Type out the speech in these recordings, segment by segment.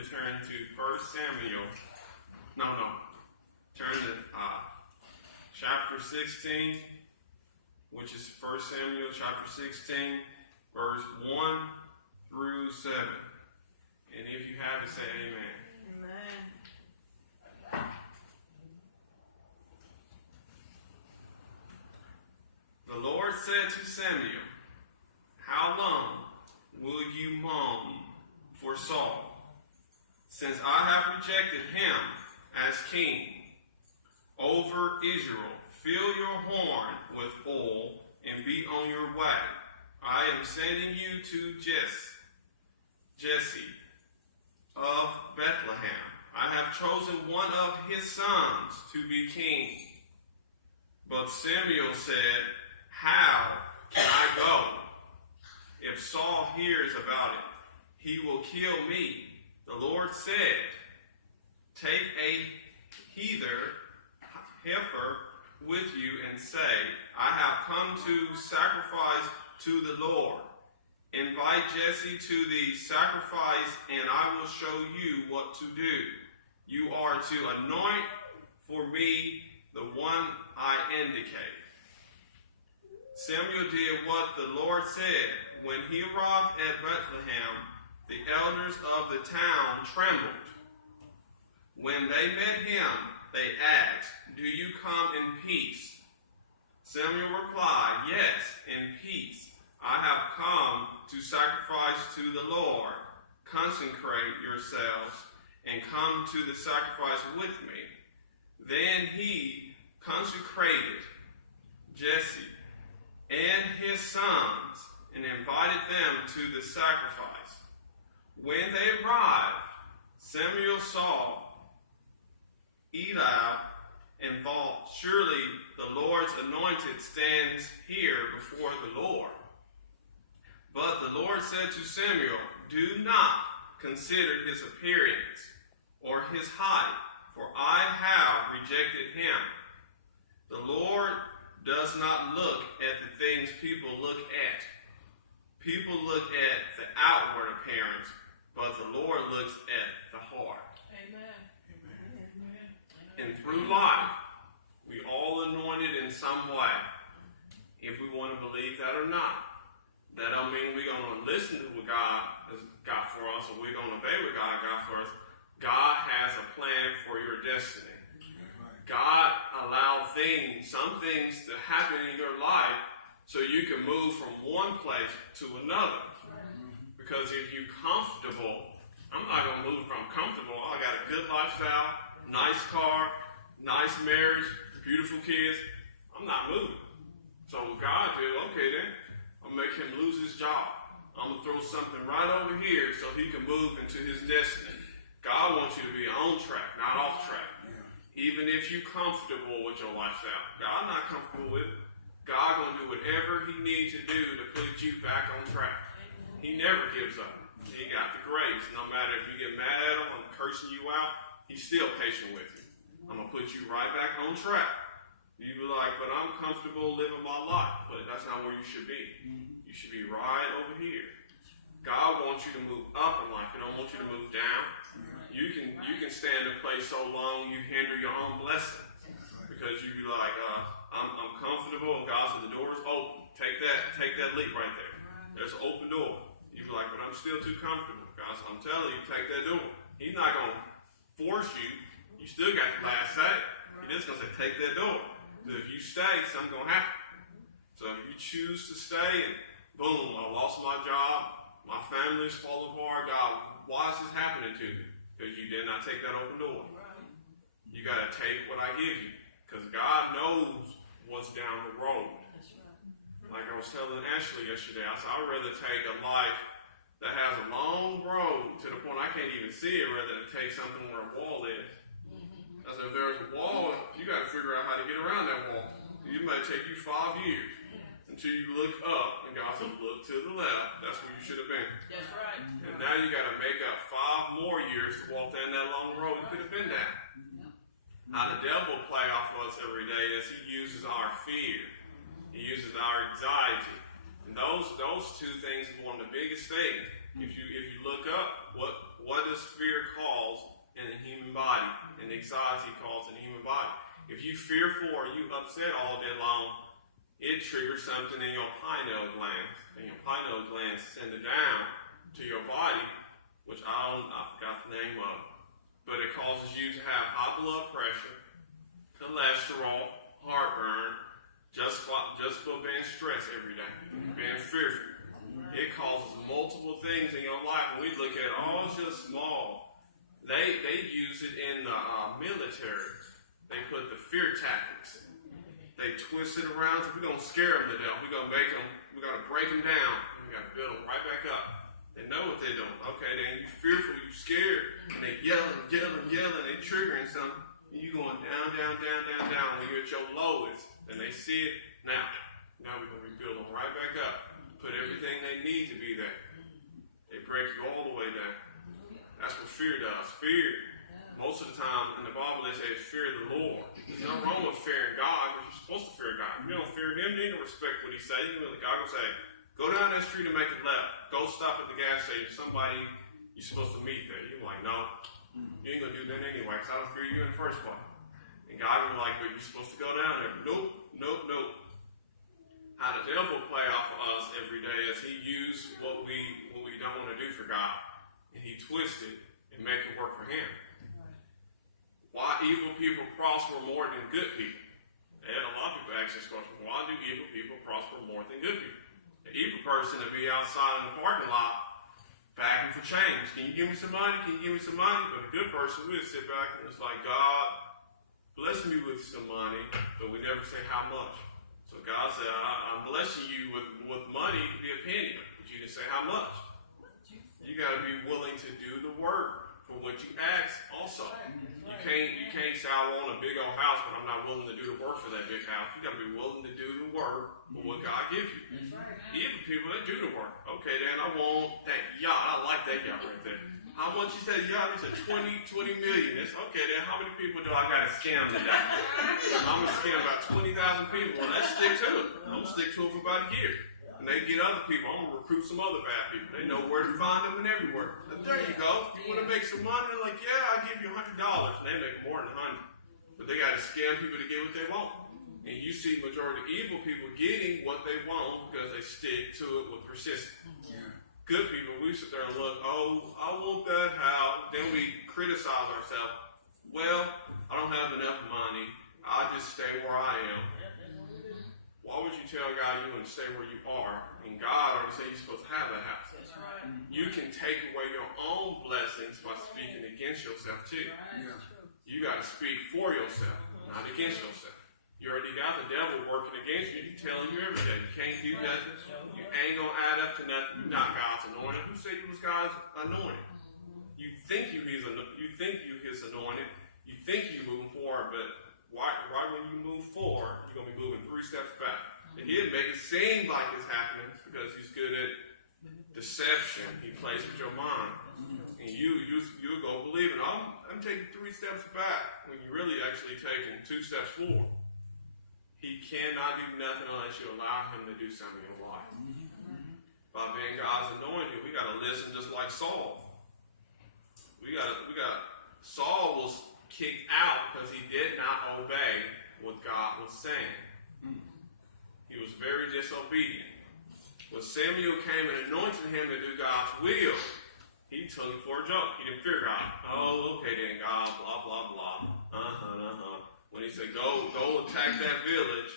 to turn to 1 Samuel. Turn to chapter 16, which is 1 Samuel chapter 16, verse 1 through 7. And if you have it, say amen. Amen. The Lord said to Samuel, "How long will you moan for Saul, since I have rejected him as king over Israel? Fill your horn with oil and be on your way. I am sending you to Jesse of Bethlehem. I have chosen one of his sons to be king." But Samuel said, "How can I go? If Saul hears about it, he will kill me." The Lord said, "Take a heifer with you and say, I have come to sacrifice to the Lord. Invite Jesse to the sacrifice, and I will show you what to do. You are to anoint for me the one I indicate." Samuel did what the Lord said. When he arrived at Bethlehem, the elders of the town trembled. When they met him, they asked, "Do you come in peace?" Samuel replied, "Yes, in peace. I have come to sacrifice to the Lord. Consecrate yourselves and come to the sacrifice with me." Then he consecrated Jesse and his sons and invited them to the sacrifice. When they arrived, Samuel saw Eli and thought, "Surely the Lord's anointed stands here before the Lord." But the Lord said to Samuel, "Do not consider his appearance or his height, for I have rejected him. The Lord does not look at the things people look at. People look at the outward appearance, but the Lord looks at the heart." Amen. Amen. And through life, we all anointed in some way, if we want to believe that or not. That don't mean we're going to listen to what God has got for us, or we're going to obey what God got for us. God has a plan for your destiny. God allowed some things to happen in your life so you can move from one place to another. Because if you're comfortable, I'm not going to move from comfortable. I got a good lifestyle, nice car, nice marriage, beautiful kids. I'm not moving. So what God do, okay then, I'll make him lose his job. I'm going to throw something right over here so he can move into his destiny. God wants you to be on track, not off track. Even if you're comfortable with your lifestyle, God's not comfortable with it. God's going to do whatever he needs to do to put you back on track. He never gives up. He got the grace. No matter if you get mad at him, I'm cursing you out, he's still patient with you. I'm going to put you right back on track. You be like, "But I'm comfortable living my life." But that's not where you should be. You should be right over here. God wants you to move up in life. He don't want you to move down. You can stand in place so long you hinder your own blessings. Because you be like, I'm comfortable. God said the door is open. Take that leap right there. There's an open door. You be like, "But I'm still too comfortable." God said, "I'm telling you, take that door." He's not going to force you. You still got the last say. He's just going to say, "Take that door." So if you stay, something's going to happen. So if you choose to stay and boom, I lost my job, my family's falling apart, God, why is this happening to me? Because you did not take that open door. You got to take what I give you. Because God knows what's down the road. Like I was telling Ashley yesterday, I said, I'd rather take a life that has a long road to the point I can't even see it rather than take something where a wall is. I said, if there's a wall, you got to figure out how to get around that wall. It might take you 5 years until you look up, and God said, look to the left. That's where you should have been. That's right. And now you got to make up 5 more years to walk down that long road. You could have been that. How the devil play off of us every day is he uses our fear. He uses our anxiety. And those two things is one of the biggest things. If you look up, what does fear cause in the human body, and anxiety cause in the human body? If you fearful or you upset all day long, it triggers something in your pineal glands, and your pineal glands send it down to your body, which I forgot the name of, but it causes you to have high blood pressure, cholesterol, heartburn, just for being stressed every day, being fearful. It causes multiple things in your life. When we look at it, it's just small. They use it in the military. They put the fear tactics. They twist it around. So we're going to scare them to death. We're going to break them down. We got to build them right back up. They know what they're doing. Okay, then you're fearful, you're scared, and they yelling, they triggering something. And you're going down, when you're at your lowest, and they see it. Now we're going to rebuild them right back up. Put everything they need to be there. They break you all the way down. That's what fear does. Fear, most of the time in the Bible they say fear the Lord. There's nothing wrong with fearing God, because you're supposed to fear God. If you don't fear Him, you don't respect what He says. God will say, go down that street and make a left. Go stop at the gas station. Somebody you're supposed to meet there. You're like, no, you ain't going to do that anyway, because I don't fear you in the first place. And God will be like, but you're supposed to go down there. Nope. How the devil play off of us every day is he used what we don't want to do for God, and he twists it and make it work for him. Why evil people prosper more than good people? And a lot of people ask this question, why do evil people prosper more than good people? An evil person will be outside in the parking lot begging for change. Can you give me some money? Can you give me some money? But a good person will sit back and it's like, God, bless me with some money, but we never say how much. So God said, I'm blessing you with money to be a penny, but you didn't say how much. You got to be willing to do the work for what you ask also. You can't say, I want a big old house, but I'm not willing to do the work for that big house. You got to be willing to do the work for what God gives you. Evil people, they do the work. Okay, then I want that yacht. I like that yacht right there. How much you said yacht? He said 20 million. It's okay, then how many people do I got to scam today? I'm going to scam about 20,000 people. Well, let's stick to it. I'm going to stick to it for about a year. And they get other people. I'm going to recruit some other bad people. They know where to find them and everywhere. But there you go. You want to make some money? They're like, yeah, I'll give you $100. And they make more than 100. But they got to scam people to get what they want. And you see majority of evil people getting what they want because they stick to it with persistence. Yeah. Good people, we sit there and look, I want that house. Then we criticize ourselves. Well, I don't have enough money. I'll just stay where I am. Why would you tell God you want to stay where you are? And God already said you're supposed to have that house. That's right. You can take away your own blessings by speaking against yourself too. Right. Yeah. You got to speak for yourself, not against yourself. You already got the devil working against you. He's telling you every day you can't do nothing. You ain't going to add up to nothing. You're not God's anointed. Who said you was God's anointed? You think you his anointed. You think you're moving forward, but right when you move forward, you're going to be moving 3 steps back. And he'll make it seem like it's happening because he's good at deception. He plays with your mind. And you'll go believe it. I'm taking 3 steps back when you're really actually taking 2 steps forward. He cannot do nothing unless you allow him to do something in your life. By being God's anointed, we got to listen just like Saul. Saul was kicked out because he did not obey what God was saying. He was very disobedient. When Samuel came and anointed him to do God's will, he took it for a joke. He didn't fear God. Oh, okay then, God, blah, blah, blah. When he said, go attack that village,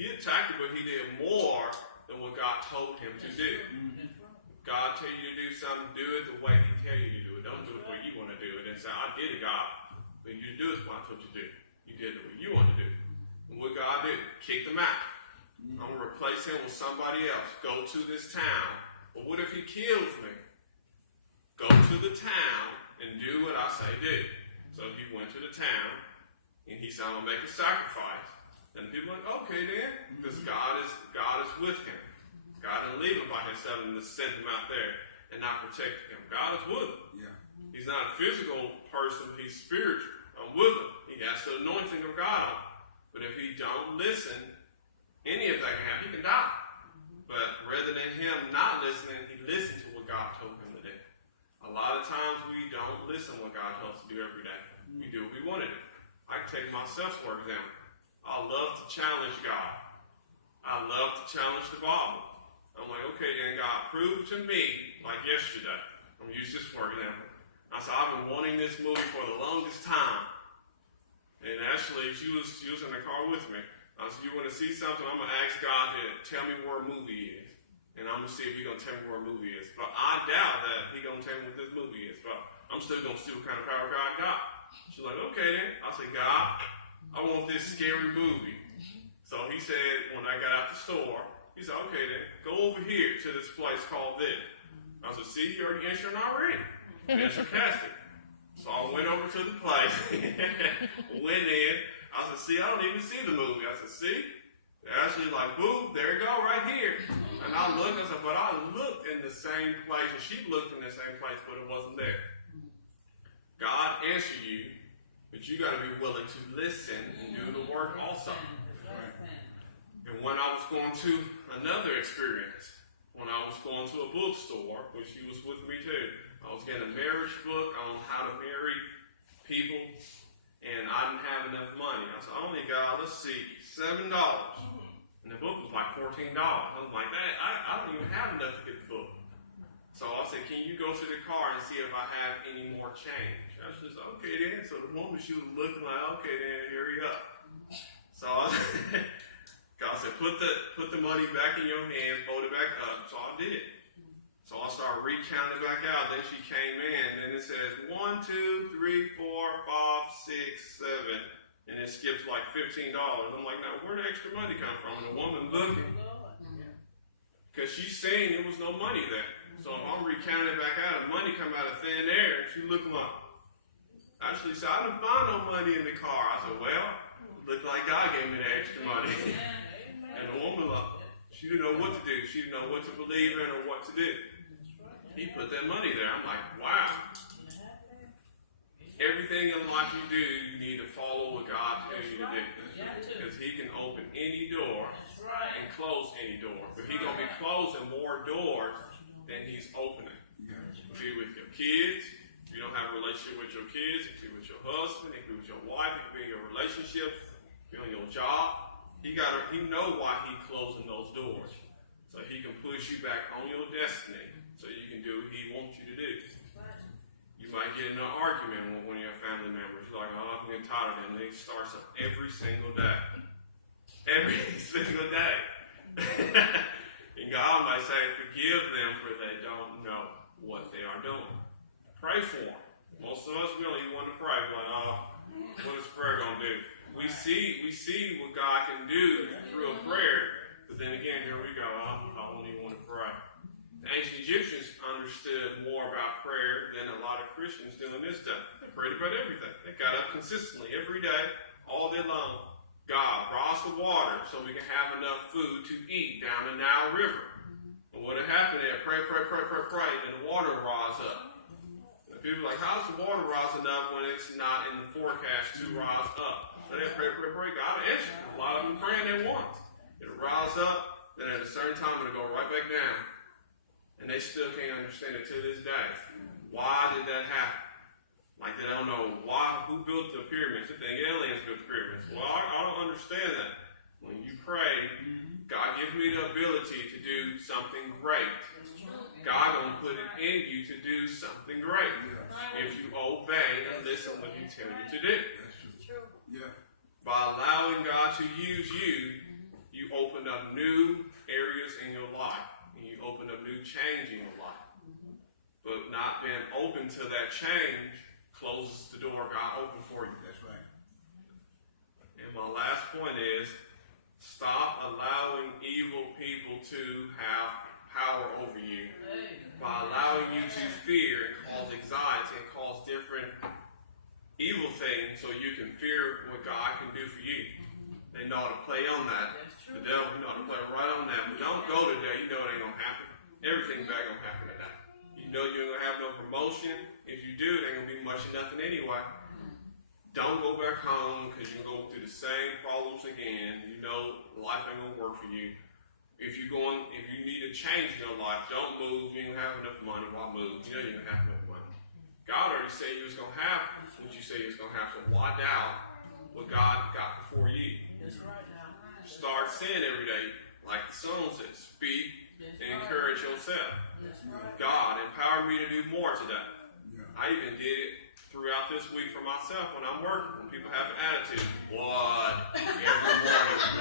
he attacked it, but he did more than what God told him to do. If God tell you to do something, do it the way he tell you to do it. Don't do it the way you want to do it. And say, I did it, God. But you didn't do it the way I told you to do it. You did it the way you want to do it. And what God did, kicked him out. I'm going to replace him with somebody else. Go to this town. But what if he kills me? Go to the town and do what I say do. So he went to the town. And he said, I'm going to make a sacrifice. And people are like, okay then. Because God is with him. God didn't leave him by himself and just sent him out there and not protect him. God is with him. Yeah. He's not a physical person. He's spiritual. I'm with him. He has the anointing of God on him. But if he don't listen, any of that can happen. He can die. But rather than him not listening, he listened to what God told him to do. A lot of times we don't God tells us to do every day. We do what we want to do. I can take myself, for example. I love to challenge God. I love to challenge the Bible. I'm like, okay, then God, prove to me, like yesterday. I'm going to use this for example. I said, I've been wanting this movie for the longest time. And actually, she was in the car with me. I said, you want to see something? I'm going to ask God to tell me where a movie is. And I'm going to see if he's going to tell me where a movie is. But I doubt that he's going to tell me what this movie is. But I'm still going to see what kind of power God got. She's like, okay then. I said, God, I want this scary movie. So he said, when I got out the store, he said, okay then, go over here to this place called this. I said, see, you're the insurance already. Being sarcastic. So I went over to the place, went in. I said, see, I don't even see the movie. I said, see? They're actually like, boom, there you go, right here. And I looked, I said, but I looked in the same place, and she looked in the same place, but it wasn't there. God answered you, but you got to be willing to listen and do the work also. And when I was going to another experience, when I was going to a bookstore, which she was with me too, I was getting a marriage book on how to marry people, and I didn't have enough money. I said, I only got, let's see, $7. And the book was like $14. I was like, I don't even have enough to get the book. So I said, can you go to the car and see if I have any more change? I was just, okay then. So the woman, she was looking like, okay then, hurry up. So God said, put the money back in your hand, fold it back up. So I did. So I started recounting back out. Then she came in, and it says 1, 2, 3, 4, 5, 6, 7, and it skips like $15. I'm like, now where did the extra money come from? And the woman looking, because she's saying there was no money there. So I'm recounting it back out, and money come out of thin air, and she looked like, actually said, I didn't find no money in the car. I said, well, looked like God gave me the extra money. And the woman, she didn't know what to do. She didn't know what to believe in or what to do. He put that money there. I'm like, wow. Everything in life you do, you need to follow what God tells you to do. Because he can open any door and close any door. But he's going to be closing more doors than he's opening. Be with your kids. If you don't have a relationship with your kids, it could be with your husband, it could be with your wife, it could be in your relationships, it could be on your job. He know why he's closing those doors. So he can push you back on your destiny so you can do what he wants you to do. You might get in an argument with one of your family members. You're like, oh, I'm getting tired of them. They start up every single day. Every single day. And God might say, forgive them for they don't know what they are doing. Pray for them. Most of us, we don't even want to pray. We're like, oh, what is prayer going to do? We see what God can do through a prayer, but then again, here we go. I don't even want to pray. The ancient Egyptians understood more about prayer than a lot of Christians do in this day. They prayed about everything. They got up consistently every day, all day long. God, rise the water so we can have enough food to eat down the Nile River. And what had happened there, pray, and the water rise up. And people are like, how does the water rise enough when it's not in the forecast to rise up? So they pray. God answered. A lot of them praying at once. It'll rise up, then at a certain time it'll go right back down. And they still can't understand it to this day. Why did that happen? Like they don't know why, who built the pyramids. They think aliens built the pyramids. Well, I don't understand that. When you pray, God gives me the ability to do something great. God gonna put it in you to do something great. If you obey and listen what he tells you to do. Yeah. By allowing God to use you, you open up new areas in your life. And you open up new change in your life. But not being open to that change closes the door God opened for you. That's right. And my last point is, stop allowing evil people to have power over you. By allowing you to fear and cause anxiety and cause different evil things so you can fear what God can do for you. They know how to play on that. The devil know how to play right on that. But don't go to there. You know it ain't going to happen. Everything bad going to happen at that. You know you ain't going to have no promotion. If you do, it ain't going to be much of nothing anyway. Don't go back home because you're going to go through the same problems again. You know life ain't going to work for you. If you need a change in your life, don't move. You don't have enough money. Why move? You know you don't have enough money. God already said you was going to have what you say you was going to have. So why doubt what God got before you? Start saying every day, like the song says, speak and encourage yourself. God, empower me to do more today. I even did it throughout this week for myself when I'm working. When people have an attitude, what? Every morning,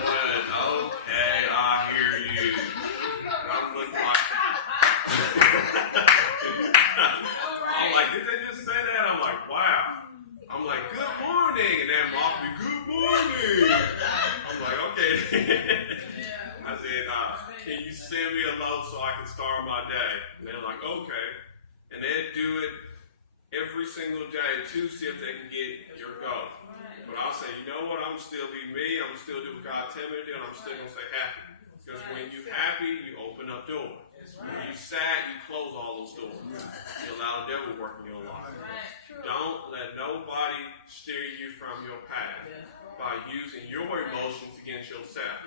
what? Okay, I hear you. And I'm looking like, I'm like, did they just say that? I'm like, wow. I'm like, good morning. And then mock me, good morning. I'm like, okay. I said, can you send me a load so I can start my day? And they're like, okay. And they'd do it every single day to see if they can get your goal. But I'll say, you know what? I'm still be me. I'm still do what God tell me to do, and I'm still going to stay happy. Because when you're happy, you open up doors. When you're sad, you close all those doors. You allow the devil to work in your life. Don't let nobody steer you from your path by using your emotions against yourself.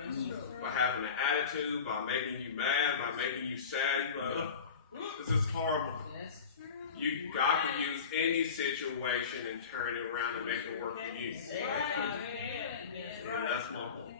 By having an attitude, by making you mad, by making you sad. You're like, this is horrible. God can use any situation and turn it around and make it work for you. And that's my point.